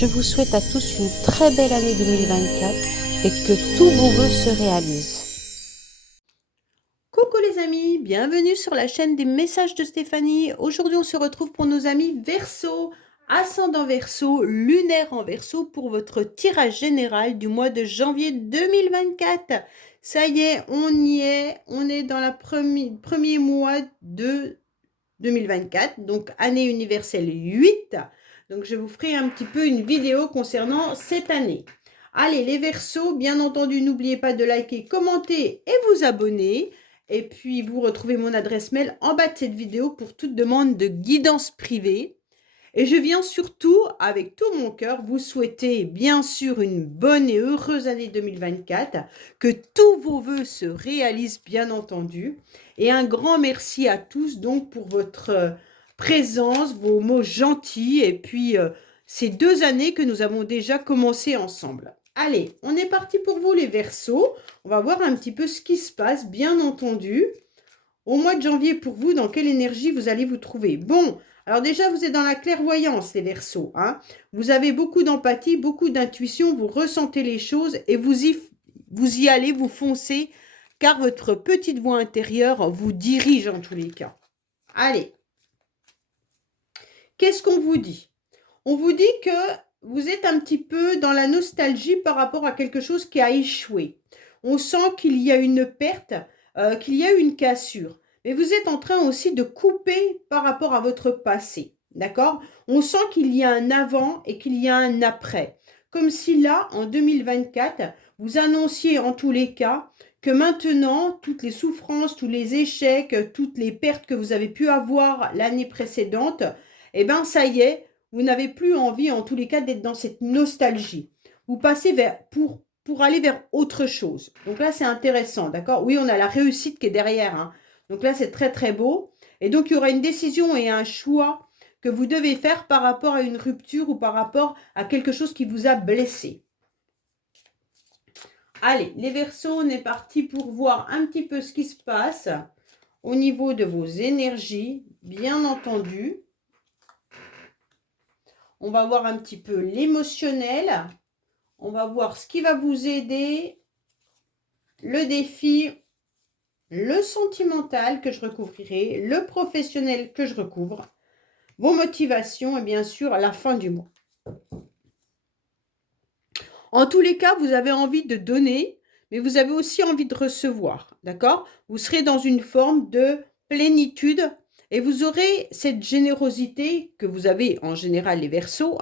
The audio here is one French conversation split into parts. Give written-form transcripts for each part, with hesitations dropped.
Je vous souhaite à tous une très belle année 2024 et que tous vos vœux se réalisent. Coucou les amis, bienvenue sur la chaîne des messages de Stéphanie. Aujourd'hui, on se retrouve pour nos amis Verseau, ascendant Verseau, lunaire en Verseau pour votre tirage général du mois de janvier 2024. Ça y est, on est dans le premier mois de 2024, donc année universelle 8. Donc je vous ferai un petit peu une vidéo concernant cette année. Allez, les Verseaux, bien entendu, n'oubliez pas de liker, commenter et vous abonner. Et puis, vous retrouvez mon adresse mail en bas de cette vidéo pour toute demande de guidance privée. Et je viens surtout, avec tout mon cœur, vous souhaiter bien sûr une bonne et heureuse année 2024, que tous vos vœux se réalisent bien entendu. Et un grand merci à tous donc pour votre présence, vos mots gentils et puis ces 2 années que nous avons déjà commencé ensemble. Allez, on est parti pour vous les Verseaux. On va voir un petit peu ce qui se passe, bien entendu. Au mois de janvier pour vous, dans quelle énergie vous allez vous trouver? Bon, alors déjà, vous êtes dans la clairvoyance, les Verseaux. Vous avez beaucoup d'empathie, beaucoup d'intuition, vous ressentez les choses et vous y allez, vous foncez, car votre petite voix intérieure vous dirige en tous les cas. Allez, qu'est-ce qu'on vous dit? On vous dit que vous êtes un petit peu dans la nostalgie par rapport à quelque chose qui a échoué. On sent qu'il y a une perte, qu'il y a une cassure. Mais vous êtes en train aussi de couper par rapport à votre passé. D'accord? On sent qu'il y a un avant et qu'il y a un après. Comme si là, en 2024, vous annonciez en tous les cas que maintenant, toutes les souffrances, tous les échecs, toutes les pertes que vous avez pu avoir l'année précédente, eh bien, ça y est, vous n'avez plus envie, en tous les cas, d'être dans cette nostalgie. Vous passez pour aller vers autre chose. Donc là, c'est intéressant, d'accord? Oui, on a la réussite qui est derrière. Donc là, c'est très, très beau. Et donc, il y aura une décision et un choix que vous devez faire par rapport à une rupture ou par rapport à quelque chose qui vous a blessé. Allez, les Verseaux, on est parti pour voir un petit peu ce qui se passe au niveau de vos énergies, bien entendu. On va voir un petit peu l'émotionnel. On va voir ce qui va vous aider. Le défi, le sentimental que je recouvrirai, le professionnel que je recouvre, vos motivations et bien sûr la fin du mois. En tous les cas, vous avez envie de donner, mais vous avez aussi envie de recevoir. D'accord? Vous serez dans une forme de plénitude et vous aurez cette générosité que vous avez en général les Verseaux.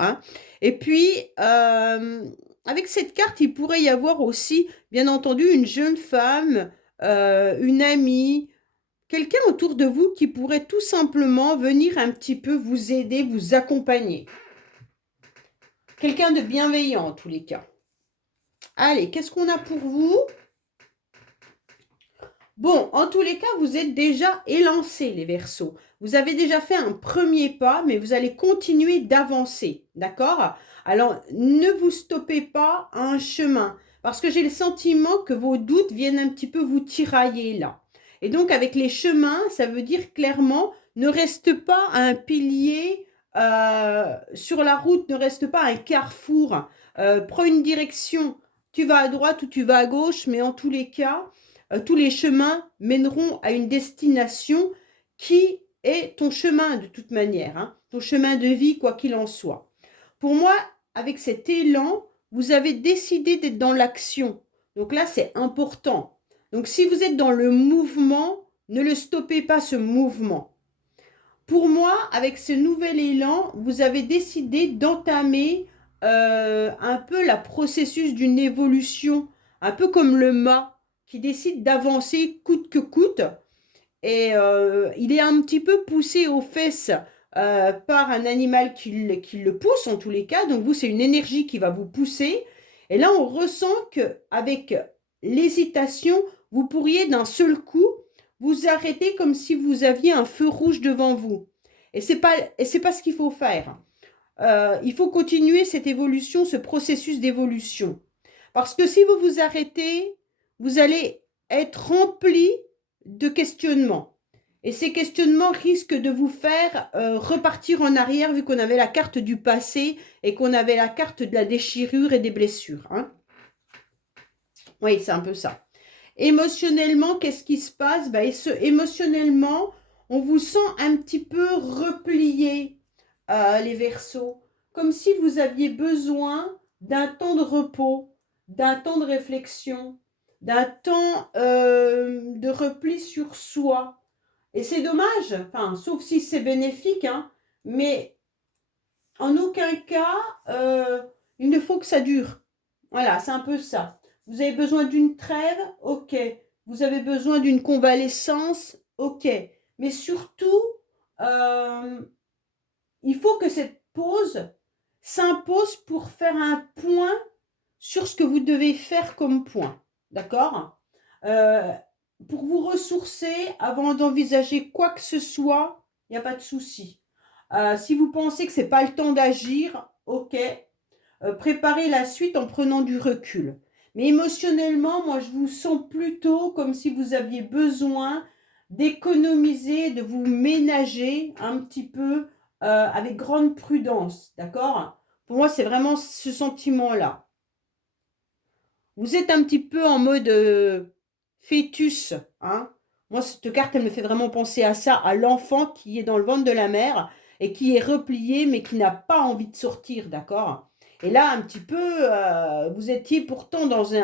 Et puis, avec cette carte, il pourrait y avoir aussi, bien entendu, une jeune femme, une amie, quelqu'un autour de vous qui pourrait tout simplement venir un petit peu vous aider, vous accompagner. Quelqu'un de bienveillant en tous les cas. Allez, qu'est-ce qu'on a pour vous? Bon, en tous les cas, vous êtes déjà élancés, les Verseaux. Vous avez déjà fait un premier pas, mais vous allez continuer d'avancer, d'accord? Alors, ne vous stoppez pas à un chemin, parce que j'ai le sentiment que vos doutes viennent un petit peu vous tirailler là. Et donc, avec les chemins, ça veut dire clairement, ne reste pas à un pilier sur la route, ne reste pas à un carrefour. Prends une direction, tu vas à droite ou tu vas à gauche, mais en tous les cas, tous les chemins mèneront à une destination qui est ton chemin de toute manière, ton chemin de vie, quoi qu'il en soit. Pour moi, avec cet élan, vous avez décidé d'être dans l'action. Donc là, c'est important. Donc si vous êtes dans le mouvement, ne le stoppez pas, ce mouvement. Pour moi, avec ce nouvel élan, vous avez décidé d'entamer un peu le processus d'une évolution, un peu comme le mât qui décide d'avancer coûte que coûte. Et il est un petit peu poussé aux fesses par un animal qui le pousse en tous les cas. Donc vous, c'est une énergie qui va vous pousser. Et là, on ressent qu'avec l'hésitation, vous pourriez d'un seul coup vous arrêter comme si vous aviez un feu rouge devant vous. Et c'est pas ce qu'il faut faire. Il faut continuer cette évolution, ce processus d'évolution. Parce que si vous vous arrêtez, vous allez être rempli de questionnements. Et ces questionnements risquent de vous faire repartir en arrière vu qu'on avait la carte du passé et qu'on avait la carte de la déchirure et des blessures. Hein. Oui, c'est un peu ça. Émotionnellement, qu'est-ce qui se passe? Ben, émotionnellement, on vous sent un petit peu replié, les Verseaux, comme si vous aviez besoin d'un temps de repos, d'un temps de réflexion, d'un temps de repli sur soi. Et c'est dommage, enfin, sauf si c'est bénéfique, hein, mais en aucun cas, il ne faut que ça dure. Voilà, c'est un peu ça. Vous avez besoin d'une trêve, ok. Vous avez besoin d'une convalescence, ok. Mais surtout, euh, il faut que cette pause s'impose pour faire un point sur ce que vous devez faire comme point. D'accord? Euh, pour vous ressourcer avant d'envisager quoi que ce soit, il n'y a pas de souci. Si vous pensez que ce n'est pas le temps d'agir, ok, préparez la suite en prenant du recul. Mais émotionnellement, moi, je vous sens plutôt comme si vous aviez besoin d'économiser, de vous ménager un petit peu avec grande prudence, d'accord? Pour moi, c'est vraiment ce sentiment-là. Vous êtes un petit peu en mode fœtus, hein? Moi, cette carte, elle me fait vraiment penser à ça, à l'enfant qui est dans le ventre de la mère et qui est replié, mais qui n'a pas envie de sortir, d'accord? Et là, un petit peu, vous étiez pourtant dans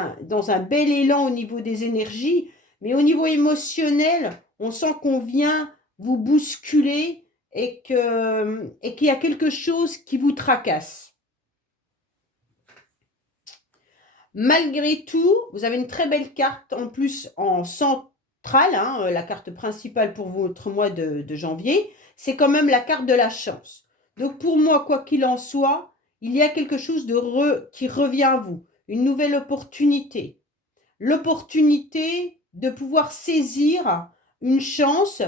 un bel élan au niveau des énergies, mais au niveau émotionnel, on sent qu'on vient vous bousculer et qu'il y a quelque chose qui vous tracasse. Malgré tout, vous avez une très belle carte en plus en centrale, hein, la carte principale pour votre mois de janvier. C'est quand même la carte de la chance. Donc pour moi, quoi qu'il en soit, il y a quelque chose qui revient à vous. Une nouvelle opportunité. L'opportunité de pouvoir saisir une chance,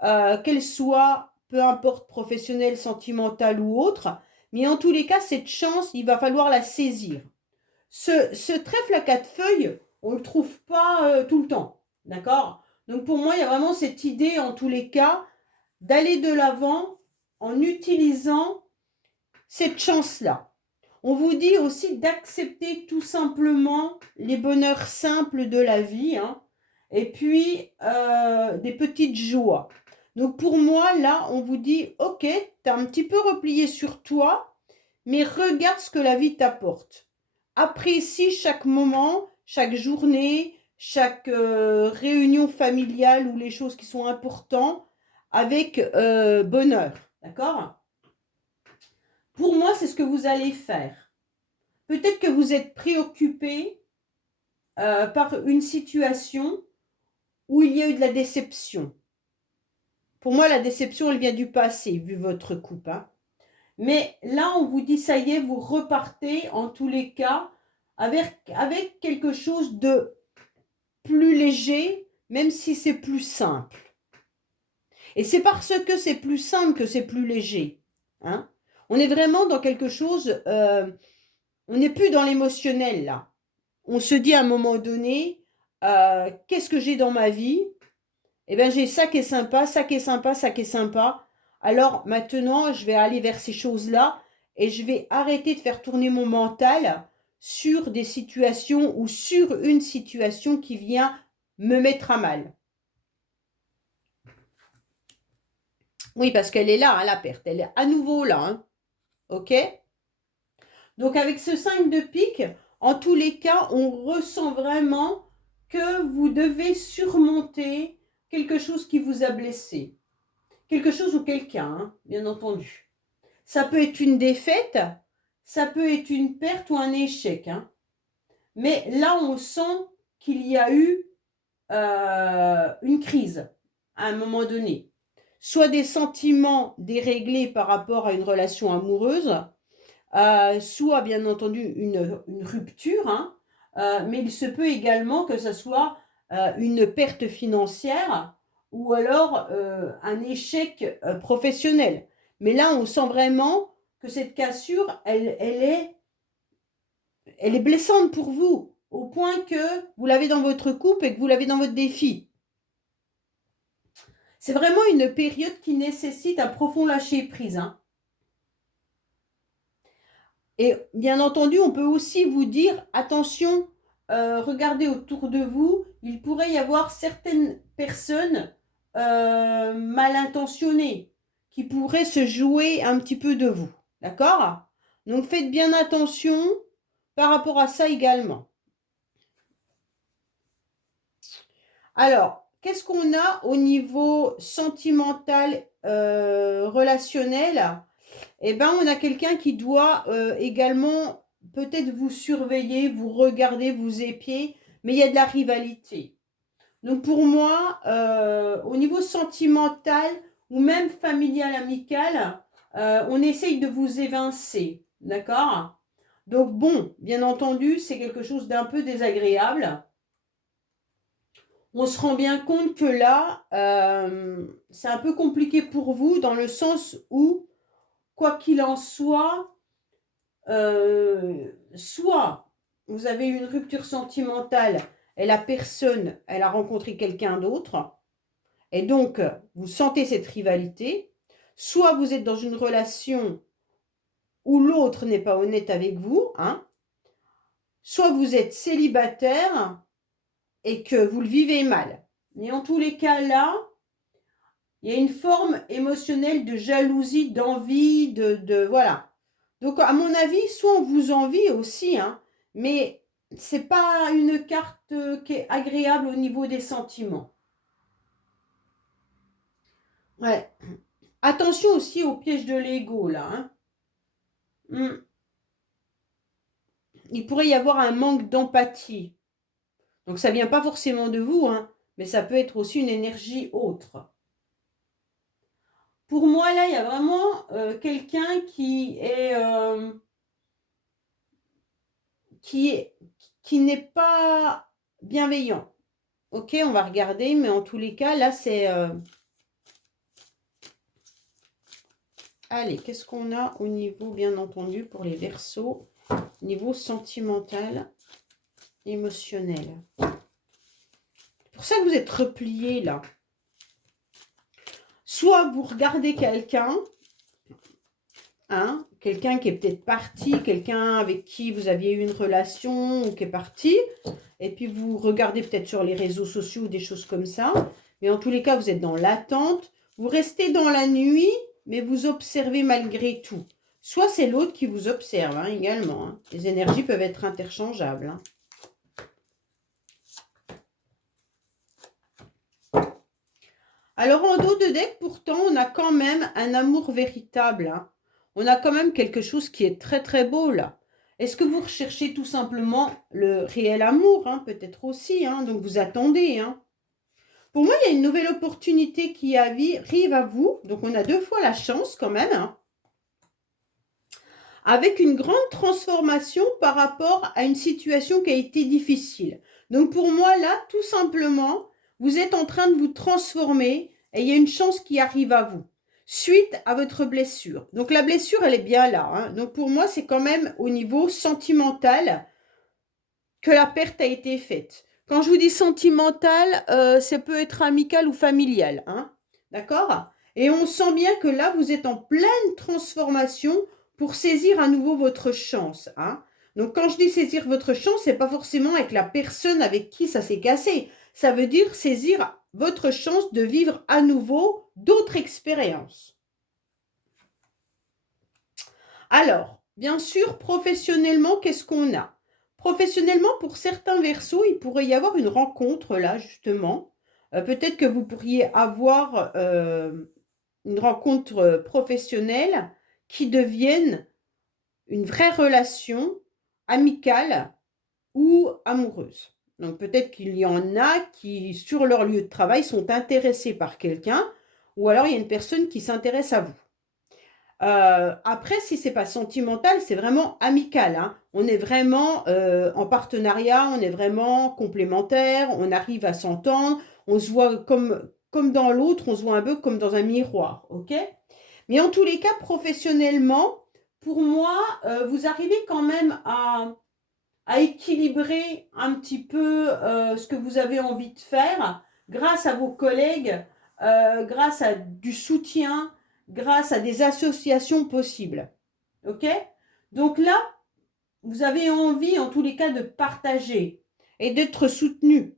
qu'elle soit, peu importe, professionnelle, sentimentale ou autre. Mais en tous les cas, cette chance, il va falloir la saisir. Ce trèfle à quatre feuilles, on ne le trouve pas tout le temps. D'accord? Donc pour moi, il y a vraiment cette idée, en tous les cas, d'aller de l'avant en utilisant cette chance-là. On vous dit aussi d'accepter tout simplement les bonheurs simples de la vie, hein, et puis des petites joies. Donc pour moi, là, on vous dit, ok, tu as un petit peu replié sur toi, mais regarde ce que la vie t'apporte. Apprécie chaque moment, chaque journée, chaque réunion familiale ou les choses qui sont importantes avec bonheur. D'accord? Pour moi, c'est ce que vous allez faire. Peut-être que vous êtes préoccupé par une situation où il y a eu de la déception. Pour moi, la déception, elle vient du passé, vu votre coupe. Hein. Mais là, on vous dit, ça y est, vous repartez en tous les cas avec quelque chose de plus léger, même si c'est plus simple. Et c'est parce que c'est plus simple que c'est plus léger. Hein. On est vraiment dans quelque chose, on n'est plus dans l'émotionnel là. On se dit à un moment donné, qu'est-ce que j'ai dans ma vie? Eh bien, j'ai ça qui est sympa, ça qui est sympa, ça qui est sympa. Alors maintenant, je vais aller vers ces choses-là et je vais arrêter de faire tourner mon mental sur des situations ou sur une situation qui vient me mettre à mal. Oui, parce qu'elle est là, hein, la perte. Elle est à nouveau là. Hein. OK? Donc, avec ce 5 de pique, en tous les cas, on ressent vraiment que vous devez surmonter quelque chose qui vous a blessé. Quelque chose ou quelqu'un, hein, bien entendu. Ça peut être une défaite, ça peut être une perte ou un échec. Hein. Mais là, on sent qu'il y a eu une crise à un moment donné. Soit des sentiments déréglés par rapport à une relation amoureuse, soit bien entendu une rupture, hein, mais il se peut également que ce soit une perte financière ou alors un échec professionnel. Mais là, on sent vraiment que cette cassure, elle est blessante pour vous, au point que vous l'avez dans votre couple et que vous l'avez dans votre défi. C'est vraiment une période qui nécessite un profond lâcher-prise, hein. Et bien entendu, on peut aussi vous dire, attention, regardez autour de vous, il pourrait y avoir certaines personnes mal intentionnées qui pourraient se jouer un petit peu de vous. D'accord? Donc faites bien attention par rapport à ça également. Alors, qu'est-ce qu'on a au niveau sentimental, relationnel? Eh ben, on a quelqu'un qui doit également peut-être vous surveiller, vous regarder, vous épier, mais il y a de la rivalité. Donc pour moi, au niveau sentimental ou même familial, amical, on essaye de vous évincer, d'accord? Donc bon, bien entendu, c'est quelque chose d'un peu désagréable. On se rend bien compte que là, c'est un peu compliqué pour vous dans le sens où, quoi qu'il en soit, soit vous avez eu une rupture sentimentale et la personne, elle a rencontré quelqu'un d'autre, et donc vous sentez cette rivalité, soit vous êtes dans une relation où l'autre n'est pas honnête avec vous, hein, soit vous êtes célibataire et que vous le vivez mal. Mais en tous les cas, là, il y a une forme émotionnelle de jalousie, d'envie, voilà. Donc, à mon avis, soit on vous envie aussi, hein, mais c'est pas une carte qui est agréable au niveau des sentiments. Ouais. Attention aussi au piège de l'ego, là, hein. Il pourrait y avoir un manque d'empathie. Donc, ça vient pas forcément de vous, hein, mais ça peut être aussi une énergie autre. Pour moi, là, il y a vraiment quelqu'un qui n'est pas bienveillant. Ok, on va regarder, mais en tous les cas, là, c'est... Allez, qu'est-ce qu'on a au niveau, bien entendu, pour les Verseaux, niveau sentimental, émotionnel. C'est pour ça que vous êtes replié, là. Soit vous regardez quelqu'un, hein, quelqu'un qui est peut-être parti, quelqu'un avec qui vous aviez eu une relation ou qui est parti, et puis vous regardez peut-être sur les réseaux sociaux ou des choses comme ça, mais en tous les cas, vous êtes dans l'attente, vous restez dans la nuit, mais vous observez malgré tout. Soit c'est l'autre qui vous observe, hein, également, hein. Les énergies peuvent être interchangeables, hein. Alors, en dos de deck, pourtant, on a quand même un amour véritable, hein. On a quand même quelque chose qui est très, très beau, là. Est-ce que vous recherchez tout simplement le réel amour, hein, peut-être aussi, hein, donc vous attendez, hein. Pour moi, il y a une nouvelle opportunité qui arrive à vous, donc on a 2 fois la chance quand même, hein, avec une grande transformation par rapport à une situation qui a été difficile. Donc pour moi, là, tout simplement, vous êtes en train de vous transformer et il y a une chance qui arrive à vous suite à votre blessure. Donc la blessure, elle est bien là, hein. Donc pour moi, c'est quand même au niveau sentimental que la perte a été faite. Quand je vous dis sentimental, ça peut être amical ou familial, hein. D'accord? Et on sent bien que là, vous êtes en pleine transformation pour saisir à nouveau votre chance, hein. Donc, quand je dis saisir votre chance, c'est pas forcément avec la personne avec qui ça s'est cassé. Ça veut dire saisir votre chance de vivre à nouveau d'autres expériences. Alors, bien sûr, professionnellement, qu'est-ce qu'on a? Professionnellement, pour certains Verseaux, il pourrait y avoir une rencontre là, justement. Peut-être que vous pourriez avoir une rencontre professionnelle qui devienne une vraie relation amicale ou amoureuse. Donc peut-être qu'il y en a qui, sur leur lieu de travail, sont intéressés par quelqu'un, ou alors il y a une personne qui s'intéresse à vous. Après, si c'est pas sentimental, c'est vraiment amical, hein. On est vraiment en partenariat, on est vraiment complémentaires, on arrive à s'entendre, on se voit comme dans l'autre, on se voit un peu comme dans un miroir, ok? Mais en tous les cas, professionnellement, pour moi, vous arrivez quand même à équilibrer un petit peu ce que vous avez envie de faire grâce à vos collègues grâce à du soutien, grâce à des associations possibles. OK? Donc là, vous avez envie, en tous les cas, de partager et d'être soutenu.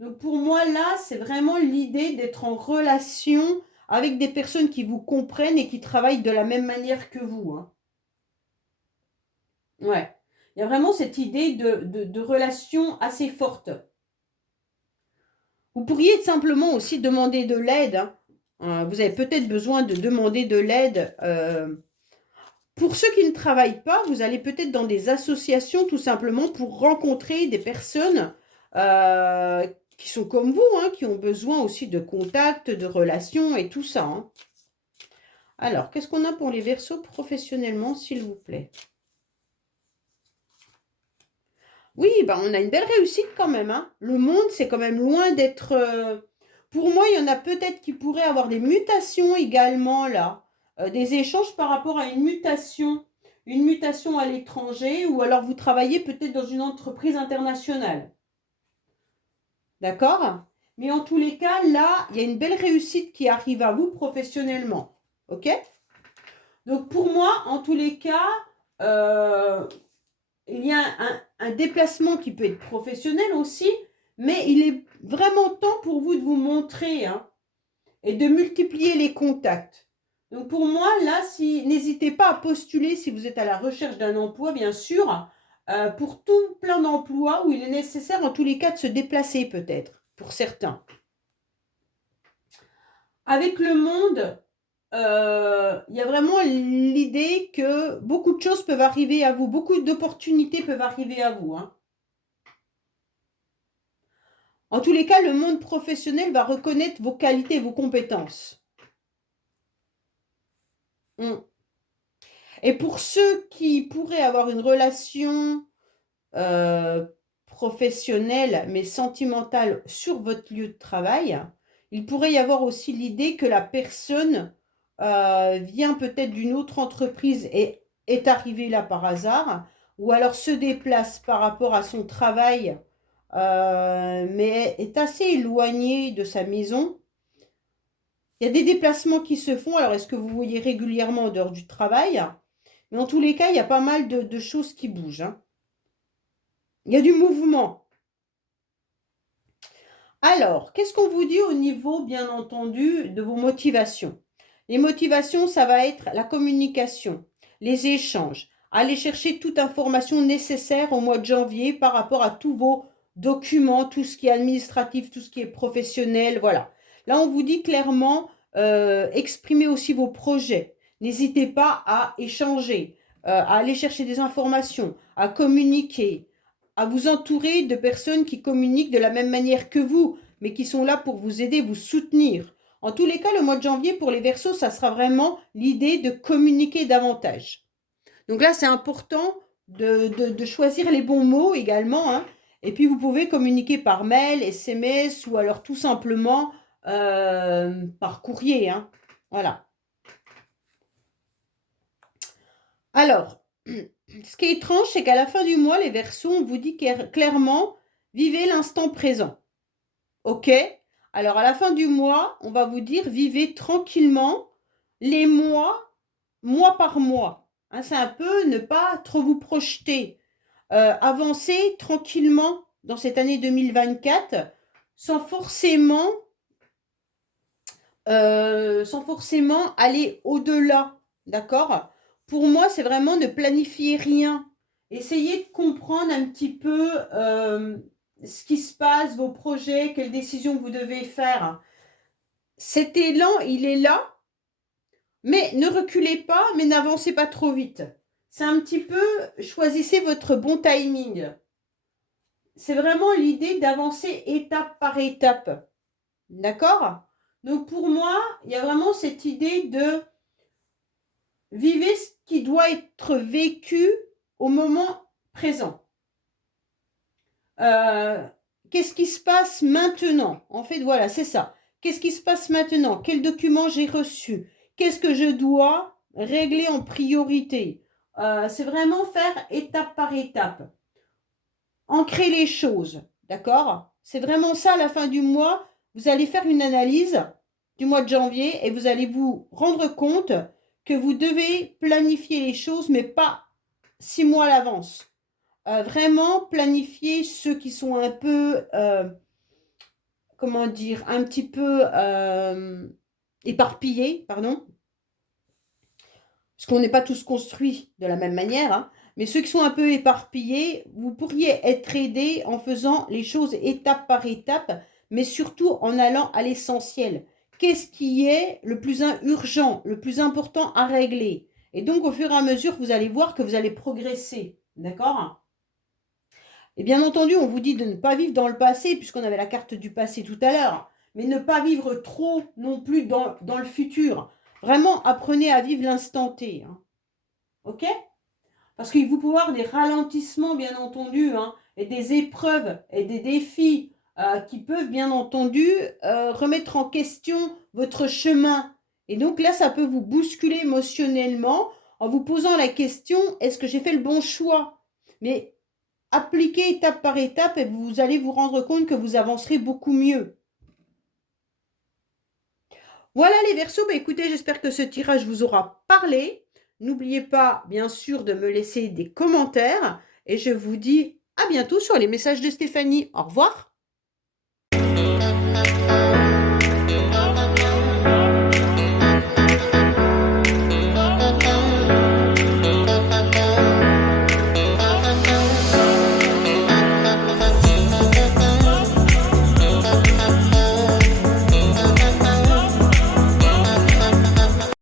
Donc pour moi, là, c'est vraiment l'idée d'être en relation avec des personnes qui vous comprennent et qui travaillent de la même manière que vous. Hein. Ouais. Il y a vraiment cette idée de relation assez forte. Vous pourriez simplement aussi demander de l'aide. Hein. Vous avez peut-être besoin de demander de l'aide. Pour ceux qui ne travaillent pas, vous allez peut-être dans des associations tout simplement pour rencontrer des personnes qui sont comme vous, hein, qui ont besoin aussi de contacts, de relations et tout ça. Hein. Alors, qu'est-ce qu'on a pour les Verseaux professionnellement, s'il vous plaît? Oui, ben, on a une belle réussite quand même. Hein. Le monde, c'est quand même loin d'être... Pour moi, il y en a peut-être qui pourraient avoir des mutations également, là. Des échanges par rapport à une mutation à l'étranger, ou alors vous travaillez peut-être dans une entreprise internationale. D'accord? Mais en tous les cas, là, il y a une belle réussite qui arrive à vous professionnellement. OK? Donc pour moi, en tous les cas, il y a un déplacement qui peut être professionnel aussi, mais il est vraiment temps pour vous de vous montrer hein, et de multiplier les contacts. Donc pour moi, là, n'hésitez pas à postuler si vous êtes à la recherche d'un emploi, bien sûr, pour tout plein d'emplois où il est nécessaire en tous les cas de se déplacer peut-être, pour certains. Avec le monde, il y a vraiment l'idée que beaucoup de choses peuvent arriver à vous, beaucoup d'opportunités peuvent arriver à vous. Hein. En tous les cas, le monde professionnel va reconnaître vos qualités et vos compétences. Et pour ceux qui pourraient avoir une relation professionnelle mais sentimentale sur votre lieu de travail, il pourrait y avoir aussi l'idée que la personne vient peut-être d'une autre entreprise et est arrivée là par hasard, ou alors se déplace par rapport à son travail, mais est assez éloignée de sa maison. Il y a des déplacements qui se font. Alors, est-ce que vous voyez régulièrement en dehors du travail? Mais en tous les cas, il y a pas mal de choses qui bougent. Hein. Il y a du mouvement. Alors, qu'est-ce qu'on vous dit au niveau, bien entendu, de vos motivations? Les motivations, ça va être la communication, les échanges, aller chercher toute information nécessaire au mois de janvier par rapport à tous vos documents, tout ce qui est administratif, tout ce qui est professionnel, voilà. Là, on vous dit clairement, exprimez aussi vos projets. N'hésitez pas à échanger, à aller chercher des informations, à communiquer, à vous entourer de personnes qui communiquent de la même manière que vous, mais qui sont là pour vous aider, vous soutenir. En tous les cas, le mois de janvier, pour les Verseaux, ça sera vraiment l'idée de communiquer davantage. Donc là, c'est important de choisir les bons mots également. Hein. Et puis, vous pouvez communiquer par mail, SMS ou alors tout simplement par courrier. Hein. Voilà. Alors, ce qui est étrange, c'est qu'à la fin du mois, les Verseaux, on vous dit clairement, vivez l'instant présent. OK? Alors, à la fin du mois, on va vous dire, vivez tranquillement les mois par mois. Hein, c'est un peu ne pas trop vous projeter. Avancez tranquillement dans cette année 2024 sans forcément aller au-delà. D'accord? Pour moi, c'est vraiment ne planifier rien. Essayez de comprendre un petit peu ce qui se passe, vos projets, quelles décisions vous devez faire. Cet élan, il est là, mais ne reculez pas, mais n'avancez pas trop vite. C'est un petit peu, choisissez votre bon timing. C'est vraiment l'idée d'avancer étape par étape. D'accord? Donc pour moi, il y a vraiment cette idée de vivez ce qui doit être vécu au moment présent. Qu'est-ce qui se passe maintenant? En fait, voilà, c'est ça. Qu'est-ce qui se passe maintenant? Quel document j'ai reçu? Qu'est-ce que je dois régler en priorité? C'est vraiment faire étape par étape. Ancrer les choses, d'accord? C'est vraiment ça à la fin du mois. Vous allez faire une analyse du mois de janvier et vous allez vous rendre compte que vous devez planifier les choses, mais pas 6 mois à l'avance. Vraiment planifier ceux qui sont un peu, comment dire, un petit peu éparpillés, pardon, parce qu'on n'est pas tous construits de la même manière, hein, mais ceux qui sont un peu éparpillés, vous pourriez être aidés en faisant les choses étape par étape, mais surtout en allant à l'essentiel. Qu'est-ce qui est le plus urgent, le plus important à régler? Et donc, au fur et à mesure, vous allez voir que vous allez progresser. D'accord? Et bien entendu, on vous dit de ne pas vivre dans le passé, puisqu'on avait la carte du passé tout à l'heure, mais ne pas vivre trop non plus dans le futur. Vraiment, apprenez à vivre l'instant T. Hein. OK? Parce qu'il vous peut y avoir des ralentissements, bien entendu, hein, et des épreuves et des défis qui peuvent, bien entendu, remettre en question votre chemin. Et donc là, ça peut vous bousculer émotionnellement en vous posant la question, est-ce que j'ai fait le bon choix? Mais appliquez étape par étape et vous allez vous rendre compte que vous avancerez beaucoup mieux. Voilà les Verseaux, bah écoutez, j'espère que ce tirage vous aura parlé. N'oubliez pas, bien sûr, de me laisser des commentaires et je vous dis à bientôt sur les messages de Stéphanie. Au revoir.